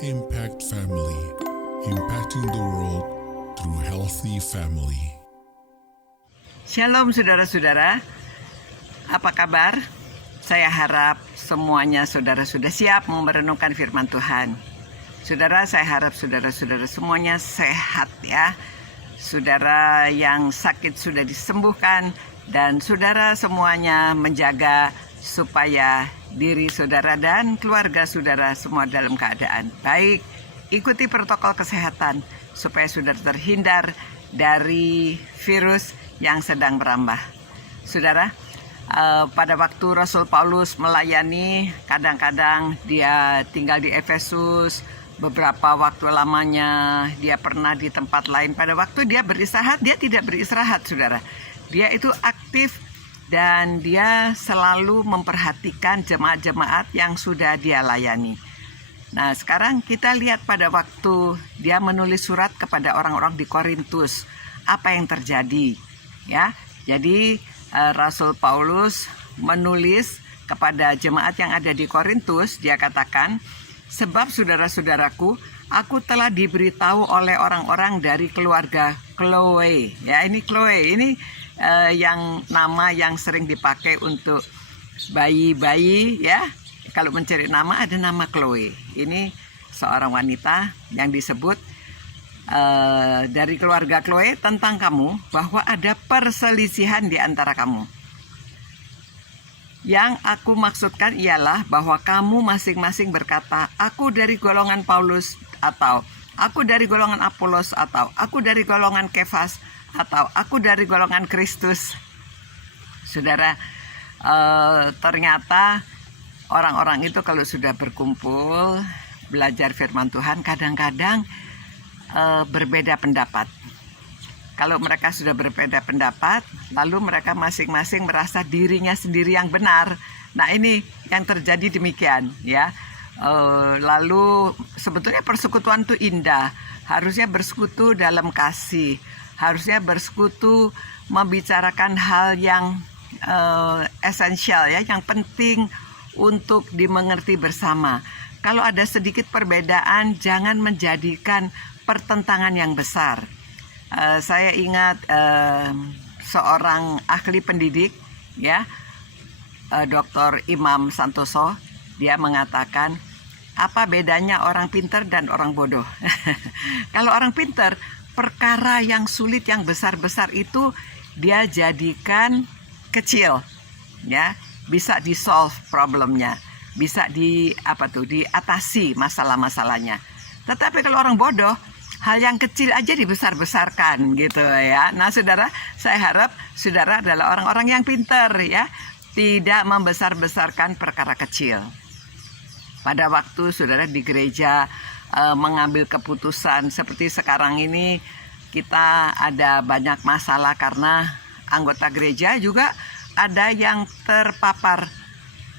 Impact Family, impacting the world through healthy family. Shalom saudara-saudara, apa kabar? Saya harap semuanya saudara sudah siap mau merenungkan firman Tuhan. Saudara, saya harap saudara-saudara semuanya sehat ya. Saudara yang sakit sudah disembuhkan dan saudara semuanya menjaga supaya diri saudara dan keluarga saudara semua dalam keadaan baik. Ikuti protokol kesehatan supaya saudara terhindar dari virus yang sedang berambah. Saudara, pada waktu Rasul Paulus melayani, kadang-kadang dia tinggal di Efesus, beberapa waktu lamanya dia pernah di tempat lain. Pada waktu dia beristirahat, dia tidak beristirahat, saudara. Dia itu aktif dan dia selalu memperhatikan jemaat-jemaat yang sudah dia layani. Nah, sekarang kita lihat pada waktu dia menulis surat kepada orang-orang di Korintus, apa yang terjadi, ya. Jadi Rasul Paulus menulis kepada jemaat yang ada di Korintus, dia katakan, sebab saudara-saudaraku, aku telah diberitahu oleh orang-orang dari keluarga Chloe. Ya, ini Chloe, ini yang nama yang sering dipakai untuk bayi-bayi ya. Kalau mencari nama ada nama Chloe. Ini seorang wanita yang disebut dari keluarga Chloe tentang kamu, bahwa ada perselisihan di antara kamu. Yang aku maksudkan ialah bahwa kamu masing-masing berkata, aku dari golongan Paulus, atau aku dari golongan Apolos, atau aku dari golongan Kefas, atau aku dari golongan Kristus. Saudara, ternyata orang-orang itu kalau sudah berkumpul belajar firman Tuhan, kadang-kadang berbeda pendapat. Kalau mereka sudah berbeda pendapat, lalu mereka masing-masing merasa dirinya sendiri yang benar. Nah, ini yang terjadi demikian ya. Lalu sebetulnya persekutuan itu indah, harusnya bersekutu dalam kasih, harusnya bersekutu membicarakan hal yang esensial ya, yang penting untuk dimengerti bersama. Kalau ada sedikit perbedaan, jangan menjadikan pertentangan yang besar. Saya ingat seorang ahli pendidik ya, Dr. Imam Santoso, dia mengatakan, apa bedanya orang pintar dan orang bodoh? Kalau orang pintar, perkara yang sulit, yang besar-besar itu dia jadikan kecil, ya, bisa di-solve problemnya, bisa diatasi masalah-masalahnya. Tetapi kalau orang bodoh, hal yang kecil aja dibesar-besarkan gitu ya. Nah, saudara, saya harap saudara adalah orang-orang yang pintar ya, tidak membesar-besarkan perkara kecil. Pada waktu saudara di gereja mengambil keputusan seperti sekarang ini, kita ada banyak masalah karena anggota gereja juga ada yang terpapar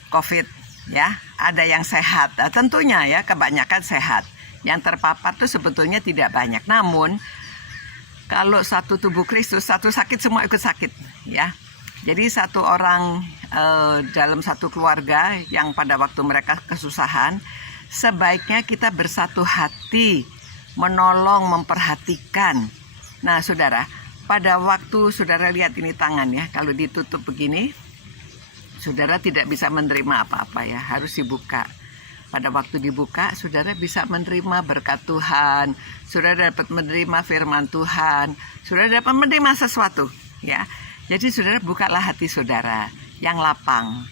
COVID ya, ada yang sehat. Nah, tentunya ya, kebanyakan sehat. Yang terpapar itu sebetulnya tidak banyak. Namun kalau satu tubuh Kristus, satu sakit semua ikut sakit ya. Jadi satu orang dalam satu keluarga yang pada waktu mereka kesusahan, sebaiknya kita bersatu hati, menolong, memperhatikan. Nah, saudara, pada waktu saudara lihat ini tangan ya, kalau ditutup begini, saudara tidak bisa menerima apa-apa ya, harus dibuka. Pada waktu dibuka, saudara bisa menerima berkat Tuhan, saudara dapat menerima firman Tuhan, saudara dapat menerima sesuatu ya. Jadi saudara, bukalah hati saudara yang lapang.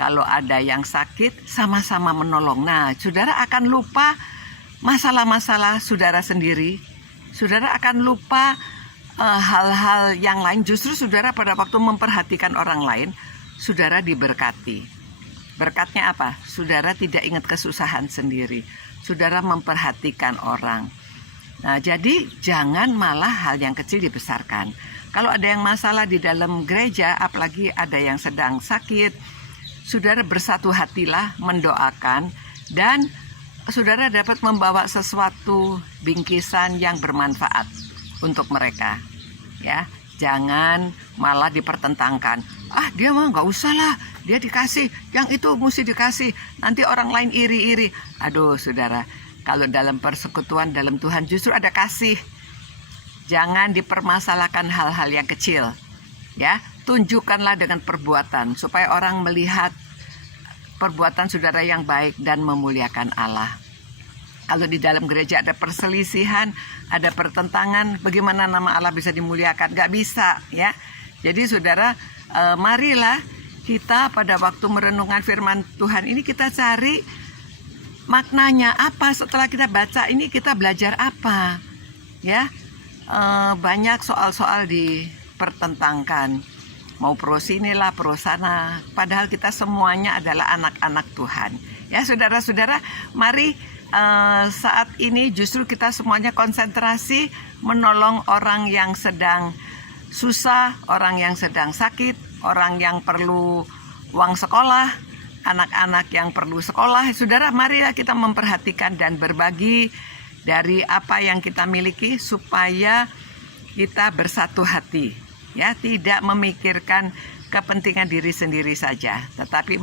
Kalau ada yang sakit, sama-sama menolong. Nah, saudara akan lupa masalah-masalah saudara sendiri. Saudara akan lupa hal-hal yang lain. Justru saudara pada waktu memperhatikan orang lain, saudara diberkati. Berkatnya apa? Saudara tidak ingat kesusahan sendiri. Saudara memperhatikan orang. Nah, jadi jangan malah hal yang kecil dibesarkan. Kalau ada yang masalah di dalam gereja, apalagi ada yang sedang sakit, saudara bersatu hatilah mendoakan, dan saudara dapat membawa sesuatu bingkisan yang bermanfaat untuk mereka. Ya, jangan malah dipertentangkan. Ah, dia mah nggak usah lah, dia dikasih, yang itu mesti dikasih, nanti orang lain iri-iri. Aduh, saudara, Kalau dalam persekutuan dalam Tuhan justru ada kasih. Jangan dipermasalahkan hal-hal yang kecil. Ya, tunjukkanlah dengan perbuatan supaya orang melihat perbuatan saudara yang baik dan memuliakan Allah. Kalau di dalam gereja ada perselisihan, ada pertentangan, bagaimana nama Allah bisa dimuliakan? Gak bisa, ya. Jadi saudara, marilah kita pada waktu merenungkan firman Tuhan ini kita cari maknanya apa. Setelah kita baca ini kita belajar apa, ya. Banyak soal-soal dipertentangkan, mau pro sinilah pro sana, padahal kita semuanya adalah anak-anak Tuhan, ya. Saudara-saudara, mari saat ini justru kita semuanya konsentrasi menolong orang yang sedang susah, orang yang sedang sakit, orang yang perlu uang sekolah, anak-anak yang perlu sekolah. Saudara, marilah kita memperhatikan dan berbagi dari apa yang kita miliki supaya kita bersatu hati, ya, tidak memikirkan kepentingan diri sendiri saja, tetapi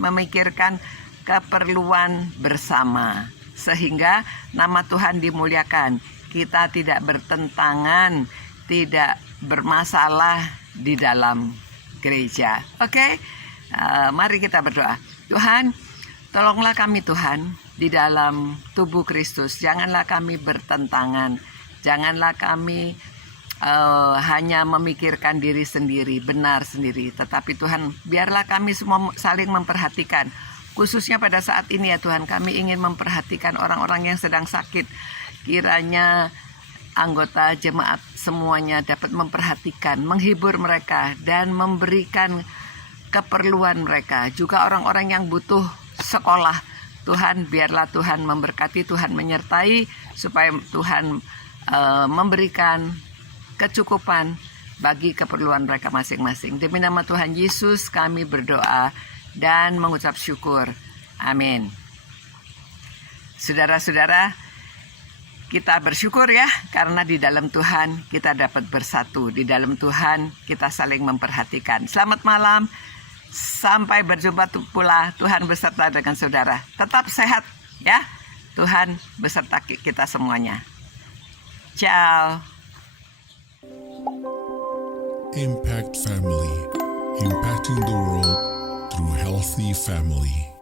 memikirkan keperluan bersama sehingga nama Tuhan dimuliakan. Kita tidak bertentangan, tidak bermasalah di dalam gereja. Oke? Mari kita berdoa. Tuhan, tolonglah kami Tuhan di dalam tubuh Kristus. Janganlah kami bertentangan. Janganlah kami hanya memikirkan diri sendiri, benar sendiri. Tetapi Tuhan, biarlah kami semua saling memperhatikan. Khususnya pada saat ini ya Tuhan, kami ingin memperhatikan orang-orang yang sedang sakit. Kiranya anggota jemaat semuanya dapat memperhatikan, menghibur mereka, dan memberikan keperluan mereka. Juga orang-orang yang butuh sekolah, Tuhan, biarlah Tuhan memberkati, Tuhan menyertai, supaya Tuhan memberikan kecukupan bagi keperluan mereka masing-masing. Demi nama Tuhan Yesus kami berdoa dan mengucap syukur. Amin. Saudara-saudara, kita bersyukur ya, karena di dalam Tuhan kita dapat bersatu. Di dalam Tuhan kita saling memperhatikan. Selamat malam. Sampai berjumpa pula. Tuhan beserta dengan saudara. Tetap sehat ya. Tuhan beserta kita semuanya. Ciao. Impact Family, impacting the world through healthy family.